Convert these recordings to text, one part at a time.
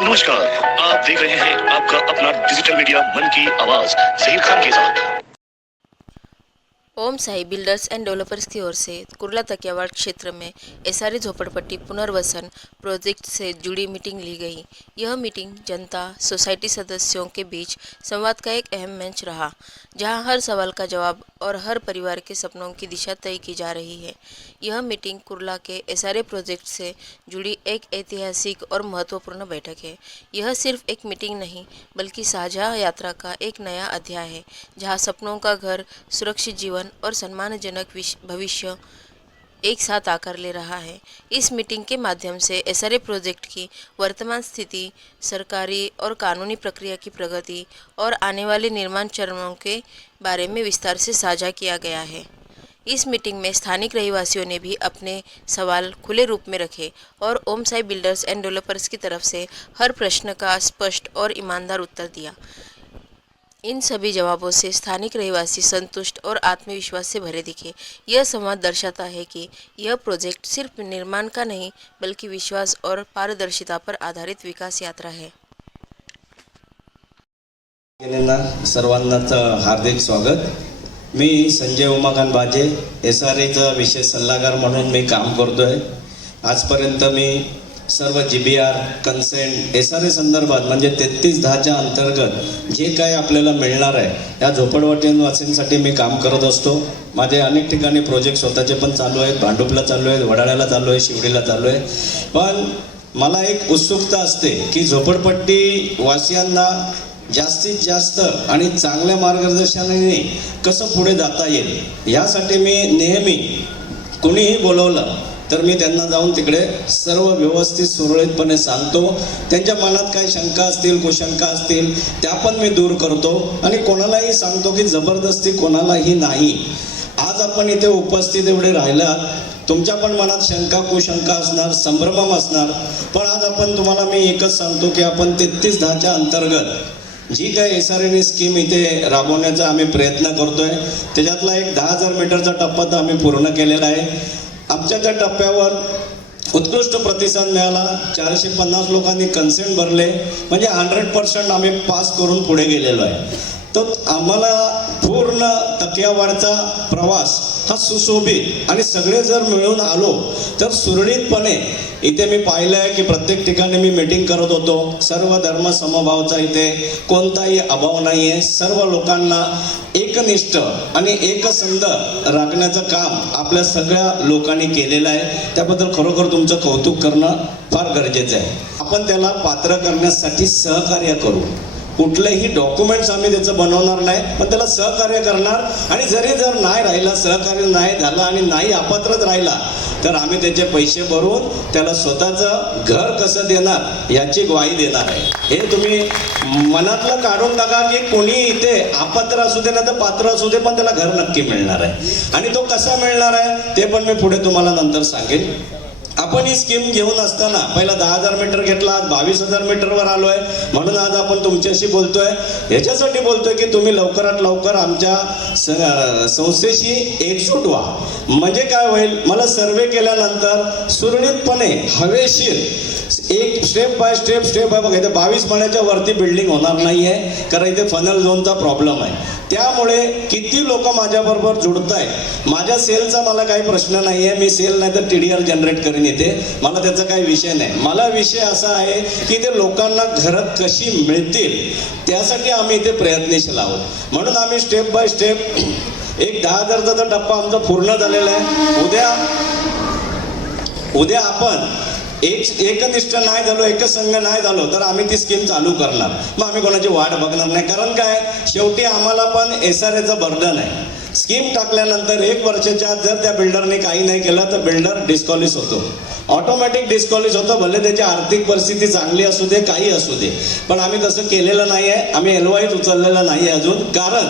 नमस्कार, आप देख रहे हैं आपका अपना डिजिटल मीडिया मन की आवाज जहीर खान के साथ। ओम साई बिल्डर्स एंड डेवलपर्स की ओर से कुर्ला तकियावाड़ क्षेत्र में एसआरए झोपड़पट्टी पुनर्वसन प्रोजेक्ट से जुड़ी मीटिंग ली गई। यह मीटिंग जनता सोसाइटी सदस्यों के बीच संवाद का एक अहम मंच रहा, जहां हर सवाल का जवाब और हर परिवार के सपनों की दिशा तय की जा रही है। यह मीटिंग कुर्ला के एसआरए प्रोजेक्ट से जुड़ी एक ऐतिहासिक और महत्वपूर्ण बैठक है। यह सिर्फ एक मीटिंग नहीं, बल्कि साझा यात्रा का एक नया अध्याय है, जहां सपनों का घर, सुरक्षित जीवन और सम्मानजनक भविष्य एक साथ आकार ले रहा है। इस मीटिंग के माध्यम से एसआरए प्रोजेक्ट की वर्तमान स्थिति, सरकारी और कानूनी प्रक्रिया की प्रगति और आने वाले निर्माण चरणों के बारे में विस्तार से साझा किया गया है। इस मीटिंग में स्थानिक रहवासियों ने भी अपने सवाल खुले रूप में रखे और ओम साई बिल्डर्स एंड डेवलपर्स की तरफ से हर प्रश्न का स्पष्ट और ईमानदार उत्तर दिया। इन सभी जवाबों से स्थानिक रहवासी संतुष्ट और आत्मविश्वास से भरे दिखे। यह संवाद दर्शाता है कि यह प्रोजेक्ट सिर्फ निर्माण का नहीं, बल्कि विश्वास और पारदर्शिता पर आधारित विकास यात्रा है। सर्वांनाच हार्दिक स्वागत। मी संजय उमाकांत बाजे, एसआरएचा विशेष सल्लागार म्हणून मी काम करतोय। आजपर्यंत मी सर्व GBR कन्सेंट एसआरए संदर्भात म्हणजे 3310च्या अंतर्गत जे काय आपल्याला मिळणार आहे या झोपडपट्टीवासींसाठी मी काम करत असतो। माझे अनेक ठिकाणी प्रोजेक्ट स्वतःचे पण चालू आहेत, भांडुपला चालू आहेत, वडाळ्याला चालू आहे, शिवडीला चालू आहे। पण मला एक उत्सुकता असते की झोपडपट्टी वासियांना जास्तीत जास्त आणि चांगल्या मार्गदर्शनाने कसं पुढे जाता येईल यासाठी मी नेहमी कुणीही बोलवलं तर मी त्यांना जाऊन तिकडे सर्व व्यवस्थित सुरळीतपणे सांगतो। त्यांच्या मनात काही शंका असतील, कुशंका असतील त्या पण मी दूर करतो आणि कोणालाही सांगतो की जबरदस्ती कोणालाही नाही। आज आपण इथे उपस्थित एवढे राहिलात, तुमच्या पण मनात शंका कुशंका असणार, संभ्रम असणार, पण आज आपण तुम्हाला मी एकच सांगतो की आपण 3310च्या अंतर्गत जी काही एसआरएने स्कीम इथे राबवण्याचा आम्ही प्रयत्न करतोय त्याच्यातला एक 10,000 मीटरचा टप्पा तर आम्ही पूर्ण केलेला आहे। आमच्या त्या टप्प्यावर उत्कृष्ट प्रतिसाद मिळाला। 450 लोकांनी कन्सेंट भरले, म्हणजे 100% आम्ही पास करून पुढे गेलेलो आहे। तर आम्हाला पूर्ण तकियावाडचा प्रवास हा सुशोभित आणि सगळे जर मिळून आलो तर सुरळीतपणे इथे मी पाहिलं आहे की प्रत्येक ठिकाणी मी मीटिंग करत होतो, सर्व धर्म समभावाचा इथे कोणताही अभाव नाही आहे। सर्व लोकांना एकनिष्ठ आणि एकसंध राखण्याचं काम आपल्या सगळ्या लोकांनी केलेलं आहे। त्याबद्दल खरोखर तुमचं कौतुक करणं फार गरजेचं आहे। आपण त्याला पात्र करण्यासाठी सहकार्य करू। कुठलेही डॉक्युमेंट्स आम्ही त्याचं बनवणार नाही, पण त्याला सहकार्य करणार आणि जर नाही राहिला, सहकार्य नाही झालं आणि नाही अपात्रच राहिला तर आम्ही त्याचे पैसे भरून त्याला स्वतःचं घर कसं देणार याची ग्वाही देणार आहे। हे तुम्ही मनातलं काढून टाका की कोणी इथे अपात्र असू दे ना तर पात्र असू दे, पण त्याला घर नक्की मिळणार आहे। आणि तो कसा मिळणार आहे ते पण मी पुढे तुम्हाला नंतर सांगेन। आपण ही स्कीम घेऊन असताना पहिला 10,000 मीटर घेतला, आज 22,000 मीटरवर आलोय। म्हणून आज आपण तुमच्याशी बोलतोय, याच्यासाठी बोलतोय की तुम्ही लवकरात लवकर आमच्या संस्थेशी एकजूट व्हा। म्हणजे काय होईल, मला सर्वे केल्यानंतर सुरळीतपणे हवेशीर एक स्टेप बाय स्टेप आहे बघा। इथे 22 माळ्याच्या वरती बिल्डिंग होणार नाहीये, कारण इथे फनल झोनचा प्रॉब्लेम आहे। त्यामुळे किती लोक माझ्याबरोबर जुडतायत, माझ्या सेलचा मला काही प्रश्न नाहीये। मी सेल नाही तर TDR जनरेट करीन इथे, मला त्याचा काही विषय नाही। मला विषय असा आहे की ते लोकांना घरं कशी मिळतील त्यासाठी आम्ही इथे प्रयत्नशील आहोत। म्हणून आम्ही स्टेप बाय स्टेप एक 10,000चा टप्पा आमचा पूर्ण झालेला आहे। उद्या आपण एकनिष्ठ नाही झालो, एकसंघ नाही झालो तर आम्ही ती स्कीम चालू करणार। मग आम्ही कोणाची वाट बघणार नाही, कारण काय शेवटी आम्हाला पण एसआरएचं बर्डन आहे। स्कीम टाकल्यानंतर 1 वर्षाच्या आत जर त्या बिल्डरने काही नाही केलं तर बिल्डर डिस्क्वॉलिफाय होतो, ऑटोमॅटिक डिस्क्वॉलिफाय होतो। भले त्याची आर्थिक परिस्थिती चांगली असू दे, काही असू दे, पण आम्ही तसं केलेलं नाही आहे। आम्ही LOI उचललेला नाही अजून, कारण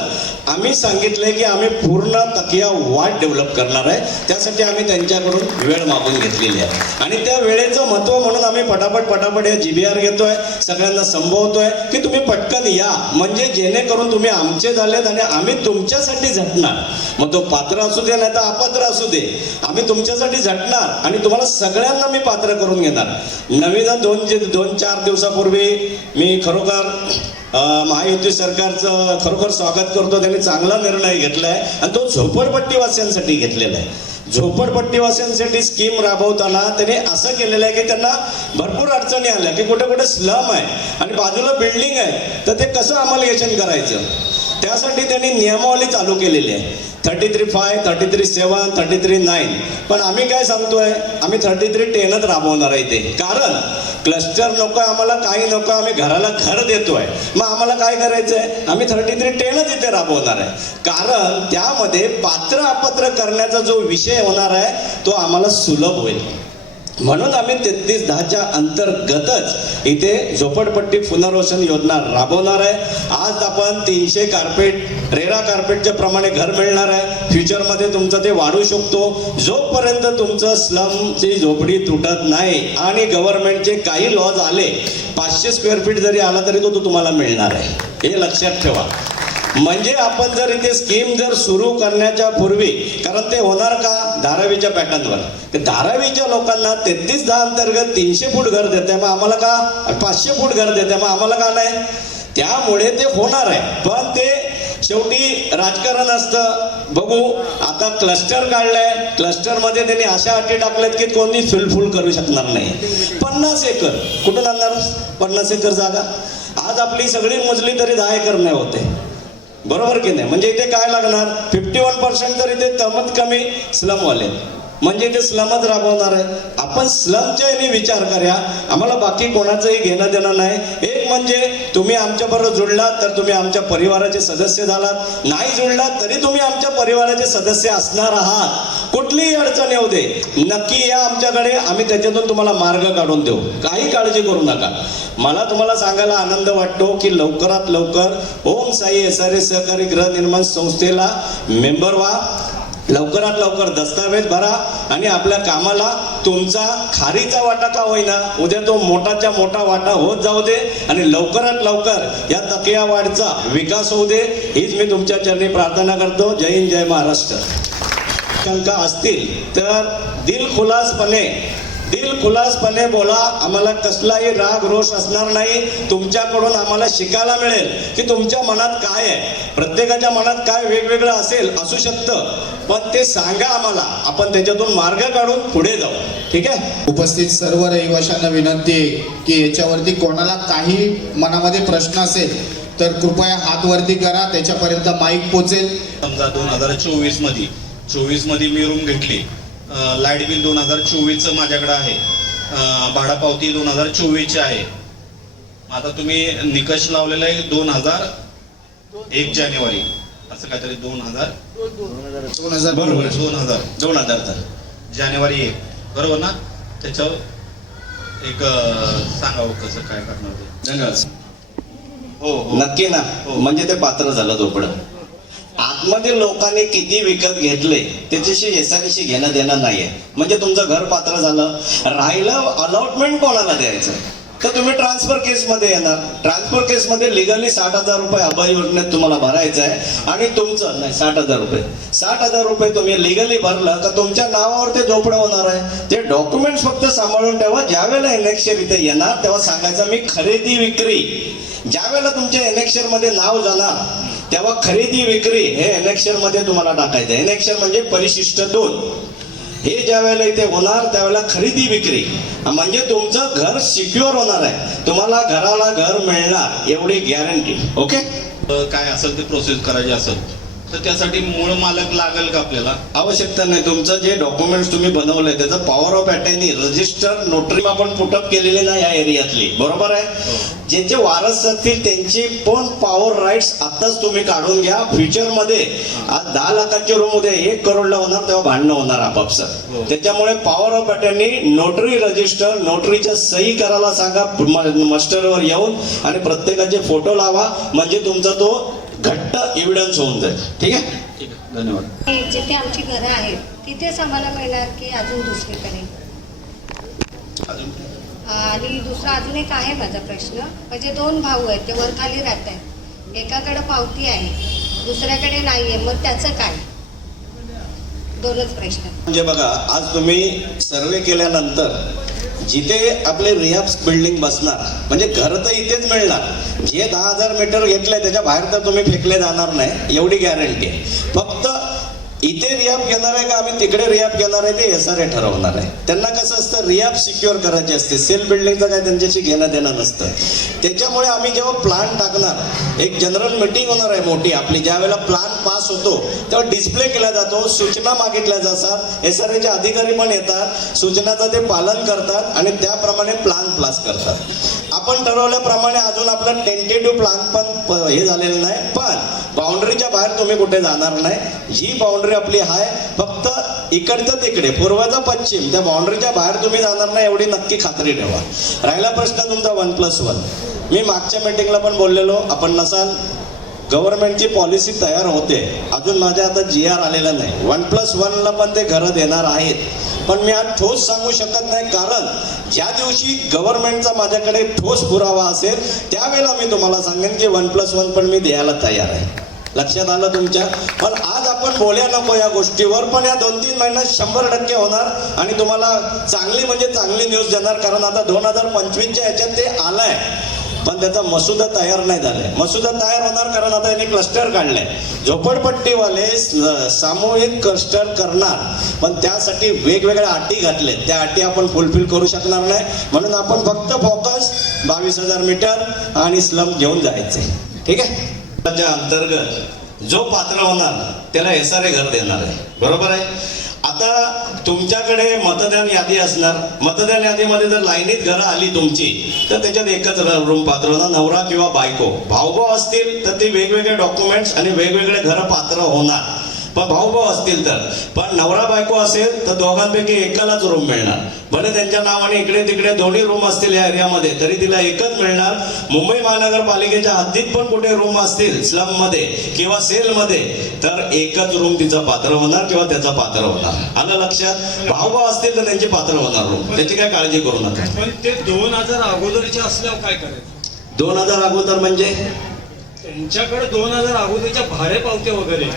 आम्ही सांगितलंय की आम्ही पूर्ण तकिया वाट डेव्हलप करणार आहे. त्यासाठी आम्ही त्यांच्याकडून वेळ मागून घेतलेली आहे आणि त्या वेळेचं महत्त्व म्हणून आम्ही पटापट या GBR घेतोय, सगळ्यांना संबोधतोय की तुम्ही पटकन या, म्हणजे जेणेकरून तुम्ही आमचे झालेत आणि आम्ही तुमच्यासाठी झटणार. मग तो पात्र असू दे नाही तर अपात्र असू दे, आम्ही तुमच्यासाठी झटणार आणि तुम्हाला सगळ्यांना मी पात्र करून घेणार. नवीन 2-4 दिवसापूर्वी मी खरोखर महायुती सरकारचं खरोखर स्वागत करतो. त्यांनी चांगला निर्णय घेतलाय आणि तो झोपडपट्टीवासियांसाठी घेतलेला आहे. झोपडपट्टीवासियांसाठी स्कीम राबवताना त्यांनी असं केलेलं आहे की त्यांना भरपूर अडचणी आल्या की कुठे कुठे स्लम आहे आणि बाजूला बिल्डिंग आहे, तर ते कसं अंमलबजावणी करायचं, त्यासाठी त्यांनी नियमावली चालू केलेली आहे. 33(5), 33(7), 33(9). पण आम्ही काय सांगतोय, आम्ही 33(10)च राबवणार आहे. ते कारण क्लस्टर नको आम्हाला, काही नको, आम्ही घराला घर देतोय. मग आम्हाला काय करायचंय, आम्ही 33(10)च इथे राबवणार आहे. कारण त्यामध्ये पात्र अपात्र करण्याचा जो विषय होणार आहे तो आम्हाला सुलभ होईल. म्हणून आम्ही 3310च्या अंतर्गतच इथे झोपडपट्टी पुनर्वसन योजना राबवणार आहे. आज आपण 300 कार्पेट, रेरा कार्पेटच्या प्रमाणे घर मिळणार आहे. फ्युचरमध्ये तुमचं ते वाढू शकतो. जोपर्यंत तुमचं स्लमची झोपडी तुटत नाही आणि गव्हर्नमेंटचे काही लॉज आले, 500 स्क्वेअर फीट जरी आला तरी तो तुम्हाला मिळणार आहे, हे लक्षात ठेवा. म्हणजे आपण जर इथे स्कीम जर सुरू करण्याच्या पूर्वी, कारण ते होणार का धारावीच्या पॅटर्नवर, धारावीच्या लोकांना 3310 अंतर्गत 300 फूट घर देते, मग आम्हाला का 500 फूट घर देते, मग आम्हाला का नाही. त्यामुळे ते होणार आहे. पण ते शेवटी राजकारण असतं. बघू, आता क्लस्टर काढलंय, क्लस्टरमध्ये त्यांनी अशा अटी टाकल्यात की कोणी फुलफुल करू शकणार नाही. 50 एकर कुठून आणणार, 50 एकर जागा आज आपली सगळी मोजली तरी 10 एकर नाही होते, बरोबर की नाही. म्हणजे इथे काय लागणार, 51% तर इथे कमीत कमी स्लमवाले, म्हणजे इथे स्लमच राबवणार आहे. आपण स्लमच्या याने विचार करूया, आम्हाला बाकी कोणाचंही घेणं देणं नाही. एक म्हणजे तुम्ही आमच्याबरोबर जुळलात तर तुम्ही आमच्या परिवाराचे सदस्य झालात, नाही जुळलात तरी तुम्ही आमच्या परिवाराचे सदस्य असणार आहात. कुठलीही अडचण येऊ दे, नक्की या आमच्याकडे, आम्ही त्याच्यातून तुम्हाला मार्ग काढून देऊ, काही काळजी करू नका. मला तुम्हाला सांगायला आनंद वाटतो की लवकरात लवकर ओम साई SRA सहकारी गृहनिर्माण संस्थेला मेंबर व्हा. लवकरात लवकर दस्तावेज भरा आणि आपल्या कामाला तुमचा खारीचा वाटा का होईना, उद्या तो मोठाच्या मोठा वाटा होत जाऊ दे आणि लवकरात लवकर या तकिया वाढचा विकास होऊ दे, हीच मी तुमच्या चरणी प्रार्थना करतो. जय हिंद, जय महाराष्ट्र. शंका असतील तर दिलखुलासपणे बोला. आम्हाला कसलाही राग रोष असणार नाही. तुमच्याकडून आम्हाला शिकायला मिळेल की तुमच्या मनात काय आहे. प्रत्येकाच्या मनात काय वेगवेगळं असू शकतं, पण ते सांगा आम्हाला, आपण त्याच्यातून मार्ग काढून पुढे जाऊ. ठीक आहे. उपस्थित सर्व रहिवाशांना विनंती आहे की याच्यावरती कोणाला काही मनामध्ये प्रश्न असेल तर कृपया हात वरती करा, त्याच्यापर्यंत माईक पोचेल. समजा 2024 मध्ये मी रूम घेतली, लाईट बिल 2024चं माझ्याकडे आहे, भाडापावती 2024ची आहे. आता तुम्ही निकष लावलेला आहे 2001 जानेवारी, असं काहीतरी 2000 बरोबर, 2000 जानेवारी 1, बरोबर ना. त्याच्यावर एक सांगावं कसं काय करणार ते. धन्यवाद. हो नक्की ना. म्हणजे ते पात्र झालं झोपडं. आतमध्ये लोकांनी किती विकत घेतले त्याच्याशी SRAशी घेणं देणं नाहीये. म्हणजे तुमचं घर पात्र झालं. राहिलं अलॉटमेंट कोणाला द्यायचं, तर तुम्ही ट्रान्सफर केसमध्ये येणार. ट्रान्सफर केसमध्ये लिगली 60,000 रुपये अभय योजनेत तुम्हाला भरायचं आहे आणि तुमचं नाही 60,000 रुपये तुम्ही लिगली भरलं तर तुमच्या नावावर ते झोपडं होणार आहे. ते डॉक्युमेंट्स फक्त सांभाळून ठेवा. ज्यावेळेला एनेक्शर इथे येणार तेव्हा सांगायचं मी खरेदी विक्री. ज्यावेळेला तुमच्या एनेक्शर मध्ये नाव जाणार तेव्हा खरेदी विक्री हे एनेक्शर मध्ये तुम्हाला टाकायचं. एनेक्शर म्हणजे परिशिष्ट 2. हे ज्या वेळेला इथे होणार त्यावेळेला खरेदी विक्री, म्हणजे तुमचं घर सिक्युअर होणार आहे. तुम्हाला घराला घर मिळणार एवढी गॅरंटी. ओके. काय असेल ते प्रोसेस करायची असेल तर त्यासाठी मूळ मालक लागेल का आपल्याला? आवश्यकता नाही. तुमचं जे डॉक्युमेंट्स तुम्ही बनवलंय त्याचं power of attorney, register, notary आपण पुटअप केलेली नाही या एरियातली, बरोबर आहे. ज्यांचे वारस असतील त्यांची पण पॉवर राईट्स आताच तुम्ही काढून घ्या. फ्युचरमध्ये आज 10 लाखाची रूम उद्या 1 करोडला होणार तेव्हा भांडणं होणार आपापसात. त्याच्यामुळे power of attorney, notary register, नोटरीच्या सही करायला सांगा मस्टरवर येऊन आणि प्रत्येकाचे फोटो लावा. म्हणजे तुमचा तो घट्ट एव्हिडन्स होऊन जाईल. ठीक आहे, ठीक आहे, धन्यवाद. जिथे आमची घरं आहेत तिथेच आम्हाला मिळणार की अजून दुसरीकडे? आणि दुसरा अजून एक आहे माझा प्रश्न, म्हणजे 2 भाऊ आहेत, ते वर खाली राहत आहेत, एकाकडे पावती आहे दुसऱ्याकडे नाही आहे, मग त्याचं काय? 2च प्रश्न. म्हणजे बघा, आज तुम्ही सर्वे केल्यानंतर जिथे आपले रिहॅब बिल्डिंग बसणार, म्हणजे घर तर इथेच मिळणार, जे 10,000 मीटर घेतलंय त्याच्या बाहेर तर तुम्ही फेकले जाणार नाही, एवढी गॅरंटी आहे. फक्त इथे रिहॅब घेणार आहे का आम्ही तिकडे रिहॅब घेणार आहे ते SRA ठरवणार आहे. त्यांना कसं असतं, रिहॅब सिक्युअर करायची असते, सेल बिल्डिंगचं काय त्यांच्याशी घेणं देणं नसतं. त्याच्यामुळे आम्ही जेव्हा प्लान टाकणार, एक जनरल मीटिंग होणार आहे मोठी आपली, ज्या वेळेला प्लान पास होतो तेव्हा डिस्प्ले केला जातो, सूचना मागितल्या जातात, SRAचे अधिकारी पण येतात, सूचनाचं ते पालन करतात आणि त्याप्रमाणे प्लान पास करतात. आपण ठरवल्याप्रमाणे अजून आपला टेंटेटिव्ह प्लान पण हे झालेलं नाही, पण बाउंड्रीच्या बाहेर तुम्ही कुठे जाणार नाही. जी बाउंड्री आपली आहे फक्त इकडचं तिकडे, पूर्वचा पश्चिम, त्या बाउंड्रीच्या बाहेर तुम्ही जाणार नाही एवढी नक्की खात्री ठेवा. राहिला प्रश्न तुमचा 1+1. मी मागच्या मीटिंगला पण बोललेलो, आपण नसाल, गव्हर्नमेंटची पॉलिसी तयार होते, अजून माझ्या आता GR आलेला नाही. 1+1ला पण ते घरं देणार आहेत, पण मी आज ठोस सांगू शकत नाही, कारण ज्या दिवशी गव्हर्नमेंटचा माझ्याकडे ठोस पुरावा असेल त्यावेळेला मी तुम्हाला सांगेन की 1+1 पण मी द्यायला तयार आहे. लक्षात आलं तुमच्या? पण आज आपण बोलूया नको या गोष्टीवर, पण या 2-3 महिन्यात 100% होणार आणि तुम्हाला चांगली म्हणजे चांगली न्यूज देणार. कारण आता 2025च्या ह्याच्यात ते आलंय, पण त्याचा मसुदा तयार नाही झालाय. मसुदा तयार होणार कारण आता यांनी क्लस्टर काढले, झोपडपट्टीवाले सामूहिक क्लस्टर करणार, पण त्यासाठी वेगवेगळ्या अटी घातले, त्या अटी आपण फुलफिल करू शकणार नाही. म्हणून आपण फक्त फोकस 22,000 मीटर आणि स्लम घेऊन जायचे. ठीक आहे, त्याच्या अंतर्गत जो पात्र होणार त्याला SRA घर देणार आहे, बरोबर आहे. आता तुमच्याकडे मतदान यादी असणार, मतदान यादीमध्ये जर लाईनीत घरं आली तुमची तर त्याच्यात एकच रूम पात्र होणार, नवरा किंवा बायको. भाऊभाऊ असतील तर ते वेगवेगळे डॉक्युमेंट्स आणि वेगवेगळे घरं पात्र होणार, पण भाऊभाऊ असतील तर. पण नवरा बायको असेल तर दोघांपैकी एकालाच रूम मिळणार. भले त्यांच्या नावाने इकडे तिकडे दोन्ही रूम असतील या एरियामध्ये तरी तिला एकच मिळणार. मुंबई महानगरपालिकेच्या हद्दीत पण कुठे रूम असतील स्लम मध्ये किंवा सेल मध्ये तर एकच रूम तिचा पात्र होणार किंवा त्याचा पात्र होणार. आलं लक्षात? भाऊभाऊ असतील तर त्यांचे पात्र होणार रूम, त्याची काय काळजी करू नका. पण ते 2000 अगोदरचे असल्यावर काय करायचं? 2000 अगोदर म्हणजे त्यांच्याकडे 2000 अगोदरच्या भाडे पावत्या वगैरे?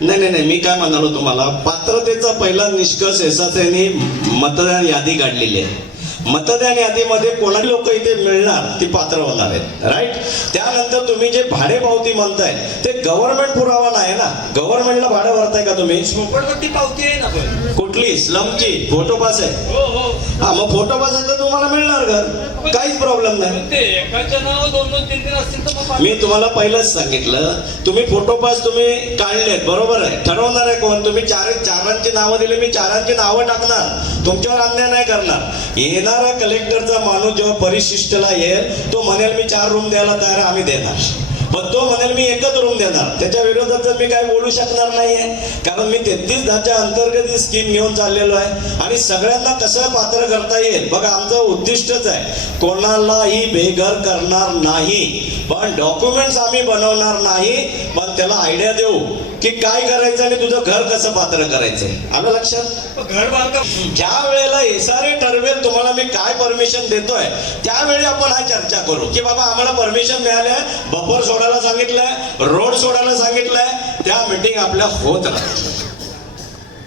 नाही, मी काय म्हणालो तुम्हाला, पात्रतेचा पहिला निष्कर्ष SRAने मतदान यादी काढलेली आहे. मतदान यादीमध्ये कोणाची लोक इथे मिळणार ती पात्र होणार आहेत, राईट. त्यानंतर तुम्ही जे भाडे पावती म्हणताय ते गव्हर्नमेंट पुरावा नाही ना, गव्हर्नमेंटला भाडं भरताय का तुम्ही? झोपडपट्टी पावती आहे ना, पण कुठली? स्लमची फोटो पास आहे? हो. हा, मग फोटो पास आहे तर तुम्हाला मिळणार घर, काहीच प्रॉब्लेम नाही. ते एकाच्या नाव 2-3 असतील तर मग मी तुम्हाला पहिलंच सांगितलं, तुम्ही फोटो पास तुम्ही काढलेत, बरोबर आहे. ठरवणार आहे कोण? तुम्ही चारांची नावं दिली, मी चारांची नावं टाकणार, तुमच्यावर अन्याय नाही करणार. येणारा कलेक्टरचा माणूस जेव्हा परिशिष्टला येईल तो म्हणेल मी 4 रूम द्यायला तयार, आम्ही देणार. पण तो म्हणेल मी एकच रूम देणार, त्याच्या विरोधात तर मी काय बोलू शकणार नाहीये, कारण मी 33-10च्या अंतर्गत ही स्कीम घेऊन चाललेलो आहे. आणि सगळ्यांना कसं पात्र करता येईल बघा, आमचं उद्दिष्टच आहे, कोणालाही बेघर करणार नाही, पण डॉक्युमेंट्स आम्ही बनवणार नाही, पण त्याला आयडिया देऊ की काय करायचं आणि तुझं घर कसं पात्र करायचंय. आलं लक्षात? घर बांधकाम ज्या वेळेला SRA ठरवेल तुम्हाला मी काय परमिशन देतोय त्यावेळी आपण हा चर्चा करू की बाबा आम्हाला परमिशन मिळालंय, बफर सोडायला सांगितलंय, रोड सोडायला सांगितलंय, त्या मीटिंग आपल्या होत राहतात.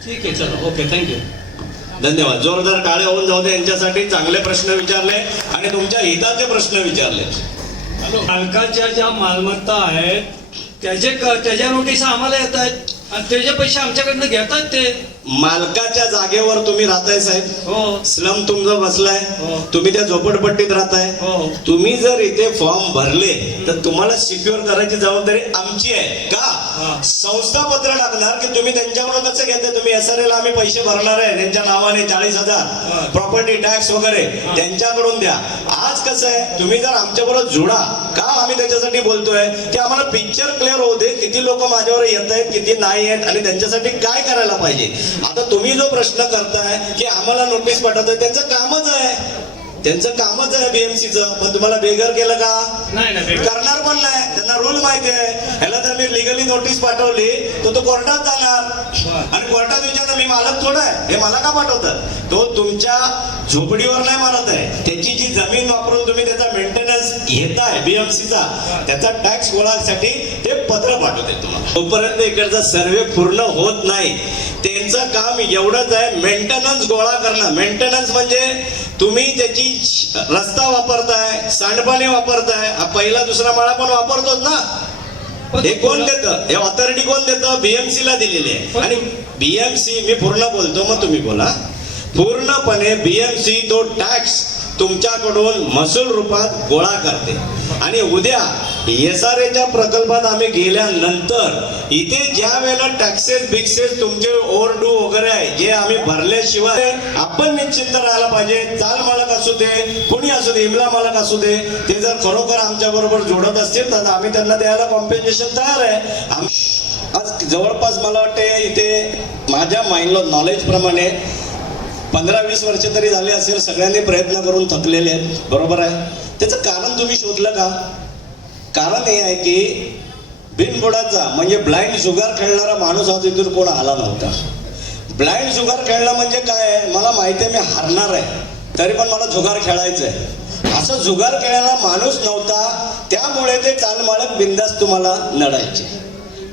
ठीक आहे, चलो, ओके, थँक्यू, धन्यवाद. जोरदार टाळ्या होऊन जाऊ दे यांच्यासाठी. चांगले प्रश्न विचारले आणि तुमच्या हिताचे प्रश्न विचारले. मालकाच्या ज्या मालमत्ता आहेत त्याच्या नोटीस आम्हाला येत आहेत आणि त्याचे पैसे आमच्याकडनं घेतात ते. मालकाच्या जागेवर तुम्ही राहताय साहेब, हो. स्लम तुमचं बसलाय, हो. तुम्ही त्या झोपडपट्टीत राहताय, हो. तुम्ही जर इथे फॉर्म भरले तर तुम्हाला सिक्युअर करायची जबाबदारी आमची आहे का? संस्था पत्र टाकणार की तुम्ही त्यांच्याकडून कसं घेताय, तुम्ही SRAला आम्ही पैसे भरणार आहे त्यांच्या नावाने 40,000 प्रॉपर्टी टॅक्स वगैरे त्यांच्याकडून द्या. आज कसं आहे, तुम्ही जर आमच्याबरोबर जुडा का, आम्ही त्याच्यासाठी बोलतोय की आम्हाला पिक्चर क्लिअर होऊ दे, किती लोक माझ्यावर येत आहेत किती नाही आहेत आणि त्यांच्यासाठी काय करायला पाहिजे. आता तुम्ही जो प्रश्न करताय की आम्हाला नोटीस पाठवताय, त्यांचं कामच आहे, त्यांचं कामच आहे बीएमसीचं, पण तुम्हाला बेघर केलं का? नाही करणार पण नाही, त्यांना रूल माहिती आहे. ह्याला जर मी लिगली नोटीस पाठवली तर तो कोर्टात जाणार आणि कोर्टात विचारणार मी मालक थोडा आहे, हे मला का पाठवतात? तो तुमच्या झोपडीवर नाही मारत आहे, त्याची जी जमीन वापरून तुम्ही त्याचा मेंटेनन्स घेताय बीएमसीचा, त्याचा टॅक्स गोळासाठी ते पत्र पाठवते तुम्हाला. तोपर्यंत इकडचा सर्वे पूर्ण होत नाही. त्यांचं काम एवढंच आहे, मेंटेनन्स गोळा करणं. मेंटेनन्स म्हणजे तुम्ही त्याची रस्ता वापरताय, सांडपाणी वापरताय, पहिला दुसरा माळा पण वापरतोच ना. हे कोण देतं? हे ऑथॉरिटी कोण देतं? बीएमसी ला दिलेली आहे. आणि बीएमसी, मी पूर्ण बोलतो मग तुम्ही बोला. पूर्णपणे बीएमसी तो टॅक्स तुमच्याकडून महसूल रूपात गोळा करते. आणि उद्या SRAच्या प्रकल्पात आम्ही गेल्यानंतर इथे ज्या वेळेला टॅक्सेस बिक्सेस तुमचे ओव्हरड्यू वगैरे आहे, जे आम्ही भरल्याशिवाय आपण निश्चिंत राहायला पाहिजे. चाल मालक असू दे, कुणी असू दे, इमला मालक असू दे, ते जर खरोखर आमच्या बरोबर जोडत असतील तर आम्ही त्यांना द्यायला कॉम्पेन्सेशन तयार आहे. आज जवळपास मला वाटते इथे माझ्या माइंडला नॉलेज प्रमाणे 15-20 वर्ष तरी झाले असेल, सगळ्यांनी प्रयत्न करून थकलेले आहेत. बरोबर आहे. त्याचं कारण तुम्ही शोधलं का? कारण हे आहे की बिनबुडाचा म्हणजे ब्लाइंड जुगार खेळणारा माणूस आज इथून कोण आला नव्हता. ब्लाइंड जुगार खेळणं म्हणजे काय आहे? मला माहिती आहे मी हारणार आहे, तरी पण मला जुगार खेळायचं आहे, असं जुगार खेळायला माणूस नव्हता. त्यामुळे ते चालमालक बिंदास तुम्हाला लढायचे.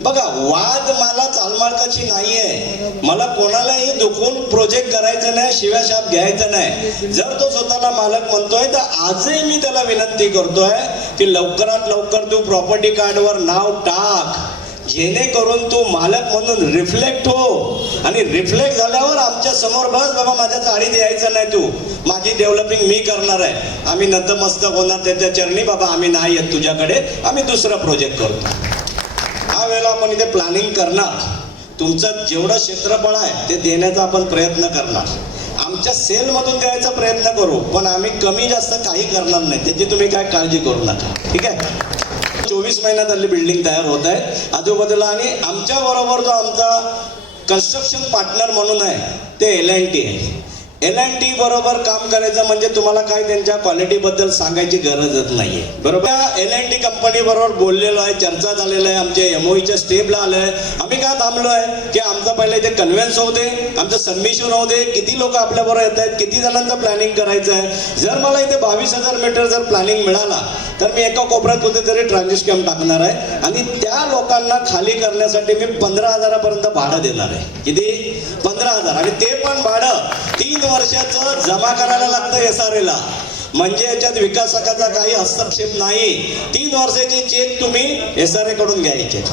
बघा, वाद मला चालमालकाची नाहीये, मला कोणालाही दुखून प्रोजेक्ट करायचं नाही, शिव्याशाप घ्यायचं नाही. जर तो स्वतःला मालक म्हणतोय तर आजही मी त्याला विनंती करतोय की लवकरात लवकर तू प्रॉपर्टी कार्डवर नाव टाक, जेणेकरून तू मालक म्हणून रिफ्लेक्ट हो. आणि रिफ्लेक्ट झाल्यावर आमच्या समोर बस, बाबा माझ्या चाळीत यायचं नाही, तू माझी डेव्हलपिंग मी करणार आहे, आम्ही नतमस्तक होणार त्याच्या चरणी, बाबा आम्ही नाही येत तुझ्याकडे, आम्ही दुसरा प्रोजेक्ट करतो. वेळेला आपण इथे प्लॅनिंग करणार, तुमचं जेवढं क्षेत्रफळ आहे ते देण्याचा आपण प्रयत्न करणार, आमच्या सेलमधून द्यायचा प्रयत्न करू, पण आम्ही कमी जास्त काही करणार नाही, त्याची तुम्ही काय काळजी करू नका. ठीक आहे. 24 महिन्यात हल्ली बिल्डिंग तयार होत आहे आजूबाजूला. आणि आमच्या बरोबर जो आमचा कन्स्ट्रक्शन पार्टनर म्हणून आहे ते L&T आहे. L&T बरोबर काम करायचं म्हणजे तुम्हाला काय त्यांच्या क्वालिटी बद्दल सांगायची गरजच नाहीये. बरोबर. L&T कंपनी बरोबर बोललेलो आहे, चर्चा झालेला आहे, आमच्या MOEच्या स्टेपला आलोय. आम्ही काय थांबलोय की आमचं पहिले इथे कन्व्हेन्स होऊ दे, आमचं सबमिशन होऊ दे, किती लोक आपल्या बरोबर येत आहेत, किती जणांचं प्लॅनिंग करायचं आहे. जर मला इथे 22,000 मीटर जर प्लॅनिंग मिळाला तर मी एका कोपऱ्यात कुठेतरी ट्रान्झिस्टम टाकणार आहे आणि त्या लोकांना खाली करण्यासाठी मी 15,000 भाडं देणार आहे. किती? 15,000. आणि ते पण भाडं 3 वर्षाचं जमा करायला लागतं SRAला. म्हणजे याच्यात विकासकाचा काही हस्तक्षेप नाही. 3 वर्षाचे चेक तुम्ही SRA कडून घ्यायचे.